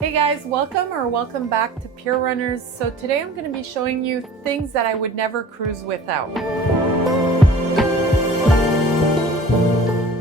Hey guys, welcome back to Pier Runners. So today I'm going to be showing you things that I would never cruise without.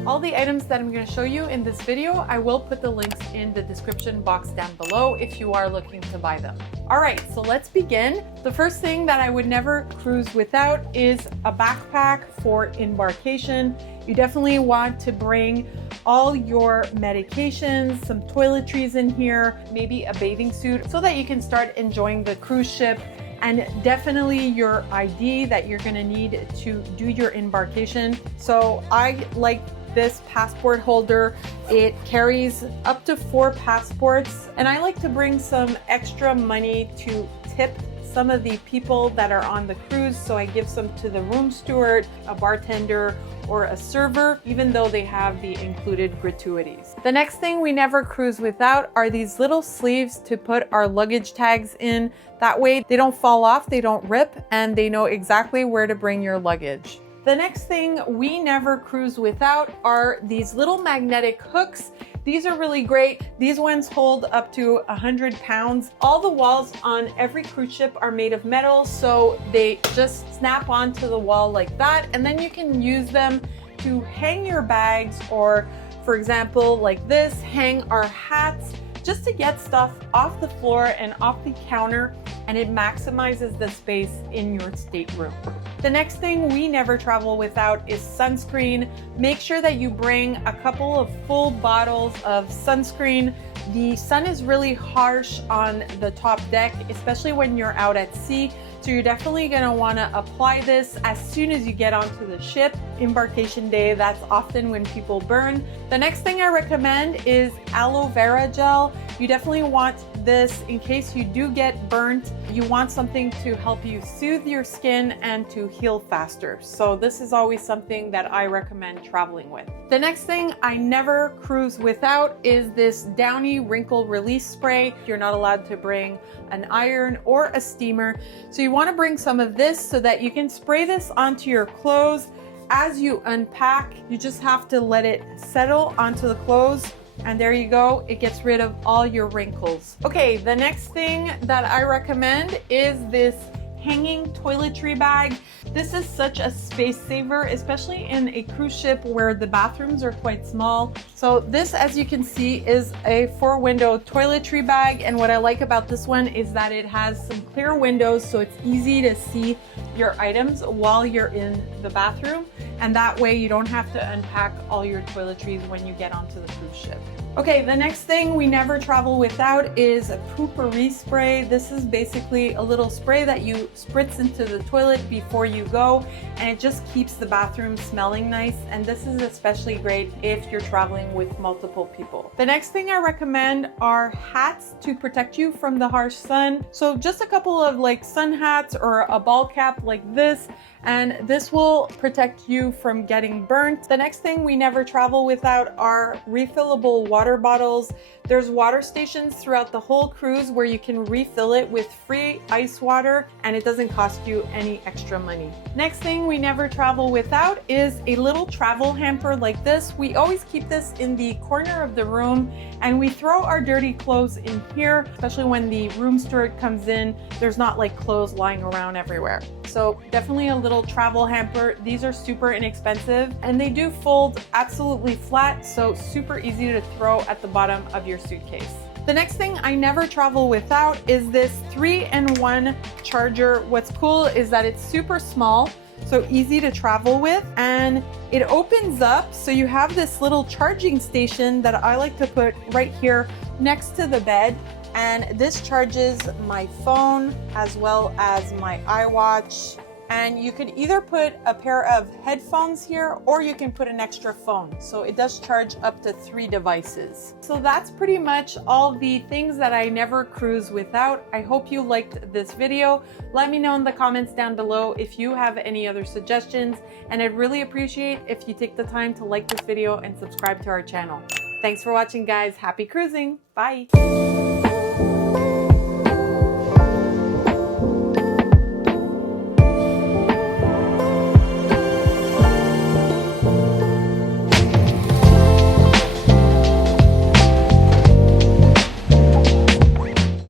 All the items that I'm going to show you in this video, I will put the links in the description box down below if you are looking to buy them. All right, so let's begin. The first thing that I would never cruise without is a backpack for embarkation. You definitely want to bring all your medications, some toiletries in here, maybe a bathing suit so that you can start enjoying the cruise ship, and definitely your ID that you're gonna need to do your embarkation. So I like this passport holder. It carries up to 4 passports, and I like to bring some extra money to tip some of the people that are on the cruise. So I give some to the room steward, a bartender, or a server, even though they have the included gratuities. The next thing we never cruise without are these little sleeves to put our luggage tags in. That way they don't fall off, they don't rip, and they know exactly where to bring your luggage. The next thing we never cruise without are these little magnetic hooks. These are really great. These ones hold up to 100 pounds. All the walls on every cruise ship are made of metal, so they just snap onto the wall like that, and then you can use them to hang your bags, or for example, like this, hang our hats, just to get stuff off the floor and off the counter, and it maximizes the space in your stateroom. The next thing we never travel without is sunscreen. Make sure that you bring a couple of full bottles of sunscreen. The sun is really harsh on the top deck, especially when you're out at sea. So you're definitely gonna wanna apply this as soon as you get onto the ship. Embarkation day, that's often when people burn. The next thing I recommend is aloe vera gel. You definitely want this in case you do get burnt. You want something to help you soothe your skin and to heal faster. So this is always something that I recommend traveling with. The next thing I never cruise without is this Downy wrinkle release spray. You're not allowed to bring an iron or a steamer. So you want to bring some of this so that you can spray this onto your clothes. As you unpack, you just have to let it settle onto the clothes, and there you go, it gets rid of all your wrinkles. Okay, the next thing that I recommend is this hanging toiletry bag. This is such a space saver, especially in a cruise ship where the bathrooms are quite small. So this, as you can see, is a 4-window toiletry bag, and what I like about this one is that it has some clear windows, so it's easy to see your items while you're in the bathroom, and that way you don't have to unpack all your toiletries when you get onto the cruise ship. Okay, the next thing we never travel without is a poopery spray. This is basically a little spray that you spritz into the toilet before you go, and it just keeps the bathroom smelling nice, and this is especially great if you're traveling with multiple people. The next thing I recommend are hats to protect you from the harsh sun. So just a couple of like sun hats or a ball cap like this, and this will protect you from getting burnt. The next thing we never travel without are refillable water bottles. There's water stations throughout the whole cruise where you can refill it with free ice water, and it doesn't cost you any extra money. Next thing we never travel without is a little travel hamper like this. We always keep this in the corner of the room, and we throw our dirty clothes in here, especially when the room steward comes in. There's not like clothes lying around everywhere. So definitely a little travel hamper. These are super inexpensive, and they do fold absolutely flat, so super easy to throw at the bottom of your suitcase. The next thing I never travel without is this 3-in-1 charger. What's cool is that it's super small, so easy to travel with, and it opens up, so you have this little charging station that I like to put right here next to the bed. And this charges my phone as well as my iWatch. And you could either put a pair of headphones here, or you can put an extra phone. So it does charge up to 3 devices. So that's pretty much all the things that I never cruise without. I hope you liked this video. Let me know in the comments down below if you have any other suggestions. And I'd really appreciate if you take the time to like this video and subscribe to our channel. Thanks for watching, guys. Happy cruising. Bye.